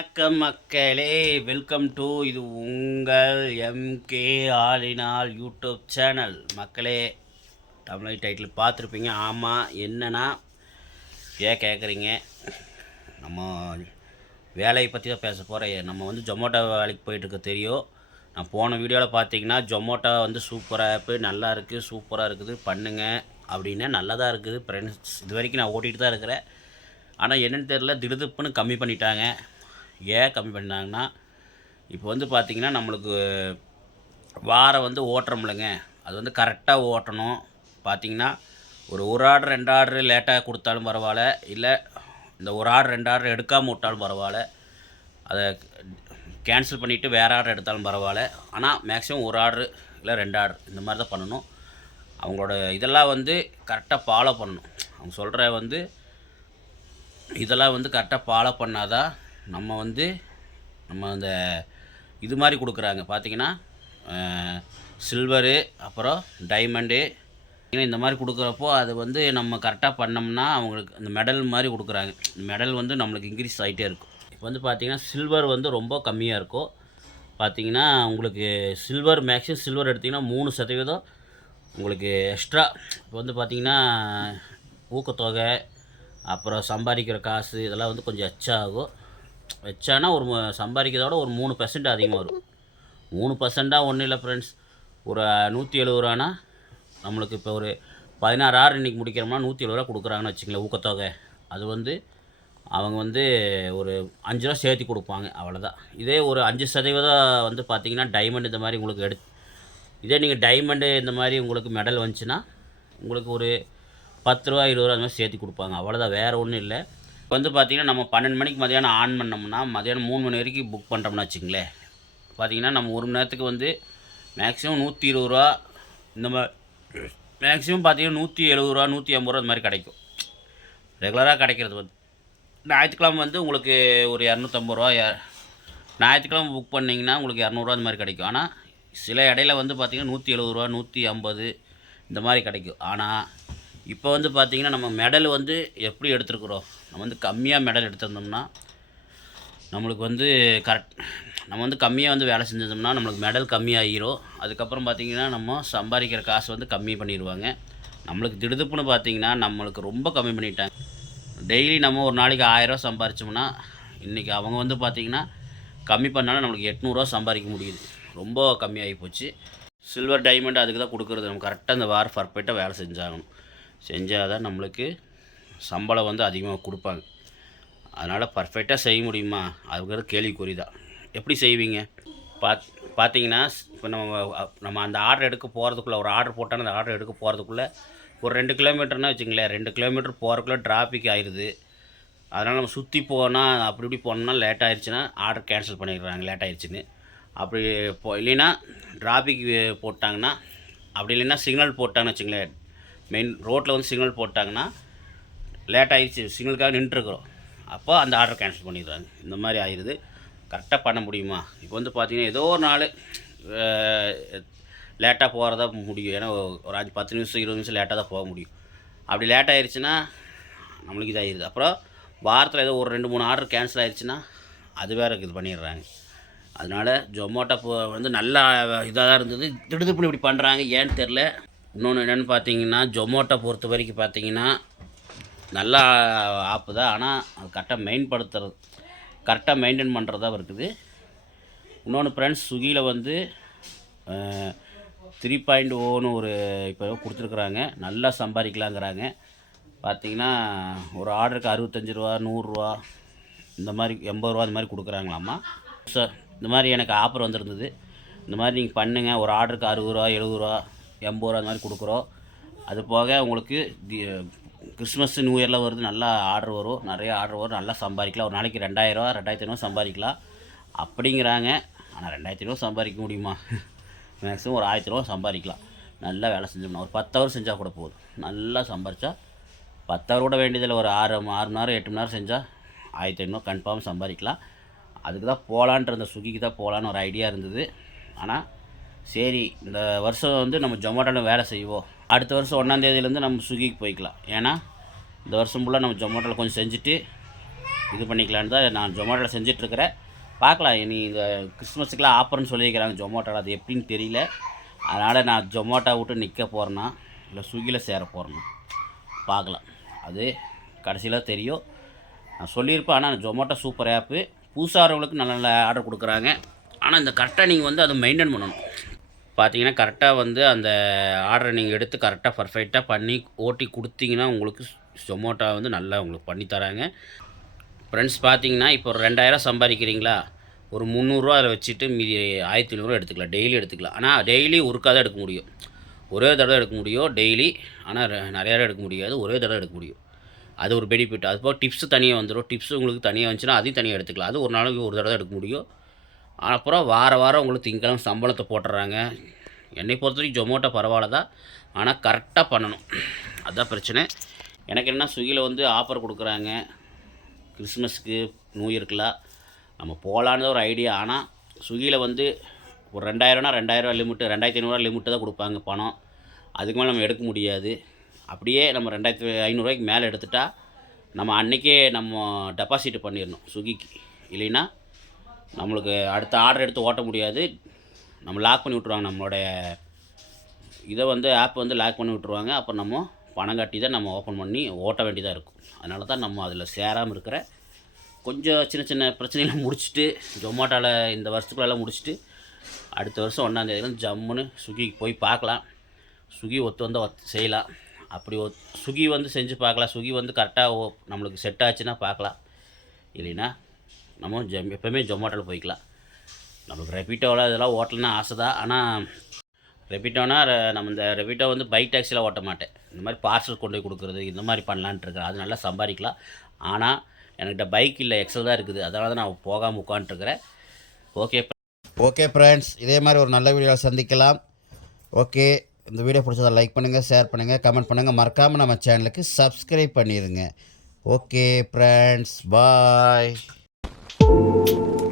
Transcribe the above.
வணக்கம் மக்களே. Welcome to இது உங்கள் எம்கே ஆலினால் யூடியூப் சேனல் மக்களே தமிழ் டைட்டில் பார்த்துருப்பீங்க. ஆமாம் என்னென்னா ஏன் கேட்குறீங்க நம்ம வேலையை பற்றி தான் பேச போகிறேன் நம்ம வந்து ஜொமேட்டோ வேலைக்கு போயிட்டுருக்க தெரியும். நான் போன வீடியோவில் பார்த்தீங்கன்னா ஜொமேட்டோ வந்து சூப்பராக ஆப்பு நல்லா இருக்குது சூப்பராக இருக்குது பண்ணுங்கள் அப்படின்னா நல்லதாக இருக்குது. ஃப்ரெண்ட்ஸ் இது வரைக்கும் நான் ஓட்டிகிட்டு தான் இருக்கிறேன். ஆனால் என்னென்னு தெரில திடுதுப்புன்னு கம்மி பண்ணிட்டாங்க. ஏன் கம்மி பண்ணாங்கன்னா இப்போ வந்து பார்த்திங்கன்னா நம்மளுக்கு வாரம் வந்து ஓட்டுறோம்லங்க அது வந்து கரெக்டாக ஓட்டணும். பார்த்திங்கன்னா ஒரு ஒரு ஆர்டர் ரெண்டு ஆர்டர் லேட்டாக கொடுத்தாலும் பரவாயில்ல. இல்லை இந்த ஒரு ஆர்டர் ரெண்டு ஆர்டர் எடுக்காமல் விட்டாலும் பரவாயில்ல. அதை கேன்சல் பண்ணிவிட்டு வேறு ஆர்டர் எடுத்தாலும் பரவாயில்ல. ஆனால் மேக்ஸிமம் ஒரு ஆர்டர் இல்லை ரெண்டு ஆர்டர் இந்த மாதிரி தான் பண்ணணும். அவங்களோட இதெல்லாம் வந்து கரெக்டாக ஃபாலோ பண்ணணும். அவங்க சொல்கிற வந்து இதெல்லாம் வந்து கரெக்டாக ஃபாலோ பண்ணாதான் நம்ம வந்து நம்ம அந்த இது மாதிரி கொடுக்குறாங்க. பார்த்தீங்கன்னா சில்வரு அப்புறம் டைமண்டு இந்த மாதிரி கொடுக்குறப்போ அது வந்து நம்ம கரெக்டாக பண்ணோம்னா அவங்களுக்கு அந்த மெடல் மாதிரி கொடுக்குறாங்க. மெடல் வந்து நம்மளுக்கு இன்க்ரீஸ் ஆகிட்டே இருக்கும். இப்போ வந்து பார்த்திங்கன்னா சில்வர் வந்து ரொம்ப கம்மியாக இருக்கும். பார்த்தீங்கன்னா உங்களுக்கு சில்வர் மேக்ஸிமம் சில்வர் எடுத்திங்கன்னா மூணு சதவீதம் உங்களுக்கு எக்ஸ்ட்ரா இப்போ வந்து பார்த்திங்கன்னா ஊக்கத்தொகை அப்புறம் சம்பாதிக்கிற காசு இதெல்லாம் வந்து கொஞ்சம் எச்சா ஆகும். வச்சானா ஒரு சம்பாதிக்கிறதோட சம்பாதிக்கிறத விட ஒரு மூணு பர்சன்ட் அதிகமாக வரும். மூணு பர்சண்ட்டாக ஒன்றும் இல்லை ஃப்ரெண்ட்ஸ் ஒரு நூற்றி எழுபது ரூபானா? நம்மளுக்கு இப்போ ஒரு பதினாறு ஆறு இன்றைக்கி முடிக்கிறோம்னா நூற்றி எழுபது ரூபா கொடுக்குறாங்கன்னு வச்சுங்களேன் ஊக்கத்தொகை. அது வந்து அவங்க வந்து ஒரு அஞ்சு ரூபா சேர்த்து கொடுப்பாங்க அவ்வளோதான் இதே ஒரு அஞ்சு சதவீதம் வந்து பார்த்திங்கன்னா டைமண்ட் இந்த மாதிரி உங்களுக்கு எடு இதே நீங்கள் டைமண்டு இந்த மாதிரி உங்களுக்கு மெடல் வந்துச்சுன்னா உங்களுக்கு ஒரு பத்து ரூபா இருபது ரூபா அந்த மாதிரி சேர்த்து கொடுப்பாங்க அவ்வளோதான் வேறு ஒன்றும் இல்லை. இப்போ வந்து பார்த்திங்கன்னா நம்ம பன்னெண்டு மணிக்கு மதியானம் ஆன் பண்ணோம்னா மதியானம் மூணு மணி வரைக்கும் புக் பண்ணுறோம்னா வச்சுங்களேன் பார்த்தீங்கன்னா நம்ம ஒரு மணி நேரத்துக்கு வந்து மேக்ஸிமம் நூற்றி இருபது ரூபா இந்த மாதிரி மேக்ஸிமம் பார்த்தீங்கன்னா நூற்றி எழுபது ரூபா நூற்றி ஐம்பது ரூபா இந்த மாதிரி கிடைக்கும். ரெகுலராக கிடைக்கிறது வந்து. ஞாயிற்றுக்கிழமை வந்து உங்களுக்கு ஒரு இரநூத்தம்பது ரூபா ஞாயிற்றுக்கிழமை புக் பண்ணிங்கன்னா உங்களுக்கு இரநூறுவா இந்த மாதிரி கிடைக்கும். ஆனால் சில இடையில வந்து பார்த்திங்கன்னா நூற்றி எழுபது ரூபா நூற்றி ஐம்பது இந்த மாதிரி கிடைக்கும். ஆனால் இப்போ வந்து பார்த்திங்கன்னா நம்ம மெடல் வந்து எப்படி எடுத்துருக்குறோம்? நம்ம வந்து கம்மியாக மெடல் எடுத்திருந்தோம்னா நம்மளுக்கு வந்து கரெக்ட் நம்ம வந்து கம்மியாக வந்து வேலை செஞ்சிருந்தோம்னா நம்மளுக்கு மெடல் கம்மியாகிரும் அதுக்கப்புறம் பார்த்திங்கன்னா நம்ம சம்பாதிக்கிற காசு வந்து கம்மி பண்ணிடுவாங்க. நம்மளுக்கு திடுதுப்புன்னு பார்த்திங்கன்னா நம்மளுக்கு ரொம்ப கம்மி பண்ணிட்டாங்க. டெய்லி நம்ம ஒரு நாளைக்கு ஆயிரரூவா சம்பாரிச்சோம்னா இன்றைக்கி அவங்க வந்து பார்த்திங்கன்னா கம்மி பண்ணாலும் நம்மளுக்கு எட்நூறுரூவா சம்பாதிக்க முடியுது. ரொம்ப கம்மியாகி போச்சு. சில்வர் டைமண்ட் அதுக்கு தான் கொடுக்குறது. நம்ம கரெக்டாக அந்த வாரம் பர்ஃபெக்டாக வேலை செஞ்சாகணும். செஞ்சால் தான் நம்மளுக்கு சம்பளம் வந்து அதிகமாக கொடுப்பாங்க. அதனால் பர்ஃபெக்டாக செய்ய முடியுமா? அதுங்கிறது கேள்விக்குறி தான் எப்படி செய்வீங்க? பாத் பார்த்தீங்கன்னா இப்போ நம்ம நம்ம அந்த ஆர்டர் எடுக்க போகிறதுக்குள்ளே ஒரு ஆர்டர் போட்டால் அந்த ஆர்டர் எடுக்க போகிறதுக்குள்ளே ஒரு ரெண்டு கிலோமீட்டர்னா வச்சுங்களேன் ரெண்டு கிலோமீட்டர் போகிறக்குள்ளே டிராஃபிக் ஆயிடுது அதனால் நம்ம சுற்றி போனால் அப்படி இப்படி போனோம்னா லேட் ஆயிடுச்சுன்னா ஆர்டர் கேன்சல் பண்ணிடுறாங்க லேட் ஆயிடுச்சுன்னு அப்படி போ இல்லைன்னா டிராஃபிக் போட்டாங்கன்னா அப்படி இல்லைன்னா சிக்னல் போட்டாங்கன்னு வச்சுங்களேன் மெயின் ரோட்டில் வந்து சிக்னல் போட்டாங்கன்னா லேட் ஆகிடுச்சு சிக்னலுக்காக நின்றுருக்குறோம். அப்போ அந்த ஆர்டர் கேன்சல் பண்ணிடுறாங்க. இந்த மாதிரி ஆயிடுது கரெக்டாக பண்ண முடியுமா? இப்போ வந்து பார்த்தீங்கன்னா ஏதோ ஒரு நாள் லேட்டாக போகிறதா முடியும். ஏன்னா ஒரு அஞ்சு பத்து நிமிஷம் இருபது நிமிஷம் லேட்டாக தான் போக முடியும். அப்படி லேட் ஆயிடுச்சுன்னா நம்மளுக்கு இதாகிடுது அப்புறம் வாரத்தில் ஏதோ ஒரு ரெண்டு மூணு ஆர்டர் கேன்சல் ஆயிடுச்சுன்னா அது வேறு இது பண்ணிடுறாங்க. அதனால் ஜொமேட்டோ வந்து நல்லா இதாக தான் இருந்தது. திடுதுப்புன்னு இப்படி பண்ணுறாங்க ஏன்னு தெரில இன்னொன்று என்னென்னு பார்த்தீங்கன்னா ஜொமேட்டோ பொறுத்த வரைக்கும் பார்த்தீங்கன்னா நல்ல ஆப்பு தான் ஆனால் அது கரெக்டாக மெயின்படுத்துறது கரெக்டாக மெயின்டைன் பண்ணுறதா இருக்குது. இன்னொன்று ஃப்ரெண்ட்ஸ் ஸ்விக்கியில் வந்து த்ரீ பாயிண்ட் ஓன்னு ஒரு இப்போ கொடுத்துருக்குறாங்க. நல்லா சம்பாதிக்கலாங்கிறாங்க. பார்த்தீங்கன்னா ஒரு ஆர்டருக்கு அறுபத்தஞ்சி ரூபா நூறுரூவா இந்த மாதிரி எண்பது ரூபா இந்த மாதிரி கொடுக்குறாங்களாம்மா. சார் இந்த மாதிரி எனக்கு ஆஃபர் வந்துருந்தது. இந்த மாதிரி நீங்கள் பண்ணுங்கள் ஒரு ஆர்டருக்கு அறுபது ரூபா எழுபது ரூபா எண்பது ரூபா அந்த மாதிரி கொடுக்குறோம். அது போக உங்களுக்கு கிறிஸ்மஸ் நியூ இயரில் வருது நல்லா ஆர்டர் வரும். நிறைய ஆர்டர் வரும். நல்லா சம்பாதிக்கலாம். ஒரு நாளைக்கு ரெண்டாயிரரூவா ரெண்டாயிரத்தி ஐநூறு சம்பாதிக்கலாம். அப்படிங்கிறாங்க. ஆனால் ரெண்டாயிரத்தி ஐநூறு சம்பாதிக்க முடியுமா? மேக்ஸிமம் ஒரு ஆயிரத்தி ரூபா சம்பாதிக்கலாம். நல்லா வேலை செஞ்சோம்னா ஒரு பத்து ஹவர் செஞ்சால் கூட போதும். நல்லா சம்பாரித்தா பத்து ஹவர் கூட வேண்டியதில்லை. ஒரு ஆறு ஆறு மணி நேரம் எட்டு மணி நேரம் செஞ்சால் ஆயிரத்தி ஐநூறு கன்ஃபார்ம் சம்பாதிக்கலாம். அதுக்கு தான் போகலான்ற அந்த ஸ்விக்கிக்கு தான் போகலான்னு ஒரு ஐடியா இருந்தது. ஆனால் சரி இந்த வருஷம் வந்து நம்ம ஜொமேட்டோவில் வேலை செய்வோம். அடுத்த வருஷம் ஒன்றாந்தேதியிலேருந்து நம்ம ஸ்விக்கிக்கு போய்க்கலாம். ஏன்னா இந்த வருஷம் ஃபுல்லாக நம்ம ஜொமேட்டோவில் கொஞ்சம் செஞ்சுட்டு இது பண்ணிக்கலான்னு தான் நான் ஜொமேட்டோவில் செஞ்சிட்ருக்கிறேன். பார்க்கலாம் இனி இந்த கிறிஸ்மஸுக்கெலாம் ஆஃபர்னு சொல்லியிருக்கிறாங்க ஜொமேட்டோவில் அது எப்படின்னு தெரியல. அதனால் நான் ஜொமேட்டோ விட்டு நிற்க போகிறேன்னா இல்லை ஸ்விக்கியில் சேர போகிறேன்னா பார்க்கலாம். அது கடைசியில் தெரியும். நான் சொல்லியிருப்பேன் ஆனால் ஜொமேட்டோ சூப்பர் ஆப்பு. புதுசாகிறவங்களுக்கு நல்ல நல்ல ஆர்டர் கொடுக்குறாங்க. ஆனால் இந்த கரெக்டாக நீங்கள் வந்து அதை மெயின்டைன் பண்ணணும். பார்த்தீங்கன்னா கரெக்டாக வந்து அந்த ஆர்டரை நீங்கள் எடுத்து கரெக்டாக பர்ஃபெக்டாக பண்ணி ஓட்டி கொடுத்தீங்கன்னா உங்களுக்கு ஜொமோட்டோ வந்து நல்லா உங்களுக்கு பண்ணி தராங்க. ஃப்ரெண்ட்ஸ் பார்த்தீங்கன்னா இப்போ ஒரு ரெண்டாயிரம் சம்பாதிக்கிறீங்களா? ஒரு முந்நூறுரூவா அதில் வச்சுட்டு மீதி ஆயிரத்தி ஐநூறுரூவா எடுத்துக்கலாம். டெய்லி எடுத்துக்கலாம். ஆனால் டெய்லி ஒருக்காக தான் எடுக்க முடியும். ஒரே தடவை எடுக்க முடியும் டெய்லி ஆனால் நிறையா தடவை எடுக்க முடியாது. ஒரே தடவை எடுக்க முடியும். அது ஒரு பெனிஃபிட் அது போக டிப்ஸு தனியாக வந்துடும் டிப்ஸ் உங்களுக்கு தனியாக வந்துச்சுன்னா அதையும் தனியாக எடுத்துக்கலாம். அது ஒரு நாளைக்கு ஒரு தடவை எடுக்க முடியும். அப்புறம் வார வாரம் உங்களுக்கு திங்கக்கிழமை சம்பளத்தை போட்டுறாங்க என்னை பொறுத்த வரைக்கும் ஜொமேட்டோ பரவாயில்ல தான். ஆனால் கரெக்டாக பண்ணணும். அதுதான் பிரச்சனை. எனக்கு என்ன ஸ்விக்கியில் வந்து ஆஃபர் கொடுக்குறாங்க. கிறிஸ்மஸ்க்கு நியூ இயர்க்குலாம் நம்ம போகலான்னு ஒரு ஐடியா ஆனால் ஸ்விக்கியில் வந்து ஒரு ரெண்டாயிரம்னா ரெண்டாயிரம் லிமிட்டு ரெண்டாயிரத்தி ஐநூறுரூவா லிமிட்டு தான் கொடுப்பாங்க பணம். அதுக்கு மேலே நம்ம எடுக்க முடியாது. அப்படியே நம்ம ரெண்டாயிரத்தி ஐநூறுரூவாய்க்கு மேலே எடுத்துட்டால் நம்ம அன்றைக்கே நம்ம டெபாசிட் பண்ணிடணும் ஸ்விக்கிக்கு. இல்லைன்னா நம்மளுக்கு அடுத்த ஆர்டர் எடுத்து ஓட்ட முடியாது. நம்ம லாக் பண்ணி விட்ருவாங்க நம்மளுடைய இதை வந்து ஆப் வந்து லாக் பண்ணி விட்ருவாங்க அப்போ நம்ம பணம் கட்டி தான் நம்ம ஓப்பன் பண்ணி ஓட்ட வேண்டியதாக இருக்கும். அதனால தான் நம்ம அதில் சேராமல் இருக்கிற கொஞ்சம் சின்ன சின்ன பிரச்சனைகளை முடிச்சுட்டு ஜொமாட்டோவில் இந்த வருஷத்துக்குள்ளெல்லாம் முடிச்சுட்டு அடுத்த வருஷம் ஒன்றாந்தேதியிலேருந்து ஜம்முன்னு ஸ்விக்கிக்கு போய் பார்க்கலாம். சுகி ஒத்து வந்தால் ஒத்து செய்யலாம். அப்படி ஒத் சுகி வந்து செஞ்சு பார்க்கலாம். ஸ்விக்கி வந்து கரெக்டாக நம்மளுக்கு செட் ஆச்சுன்னா பார்க்கலாம். இல்லைன்னா நம்ம ஜம் எப்போவுமே ஜொமேட்டோவில் போய்க்கலாம். நமக்கு ரெபிட்டோவில் இதெல்லாம் ஓட்டலன்னா ஆசை தான் ஆனால் ரெபிட்டோனா நம்ம இந்த ரெபிட்டோ வந்து பைக் டாக்ஸியில் ஓட்ட மாட்டேன். இந்த மாதிரி பார்சல் கொண்டு போய் கொடுக்குறது இந்த மாதிரி பண்ணலான்ட்டு இருக்கேன். அது நல்லா சம்பாதிக்கலாம். ஆனால் என்கிட்ட பைக் இல்லை எக்ஸல் தான் இருக்குது. அதனால தான் நான் போகாமல் உட்காந்துருக்கிறேன் ஓகே ஓகே ஃப்ரெண்ட்ஸ் இதே மாதிரி ஒரு நல்ல வீடியோவில் சந்திக்கலாம். ஓகே இந்த வீடியோ பிடிச்சதை லைக் பண்ணுங்கள் ஷேர் பண்ணுங்கள் கமெண்ட் பண்ணுங்கள் மறக்காமல் நம்ம சேனலுக்கு சப்ஸ்கிரைப் பண்ணிடுங்க okay friends bye Thank you.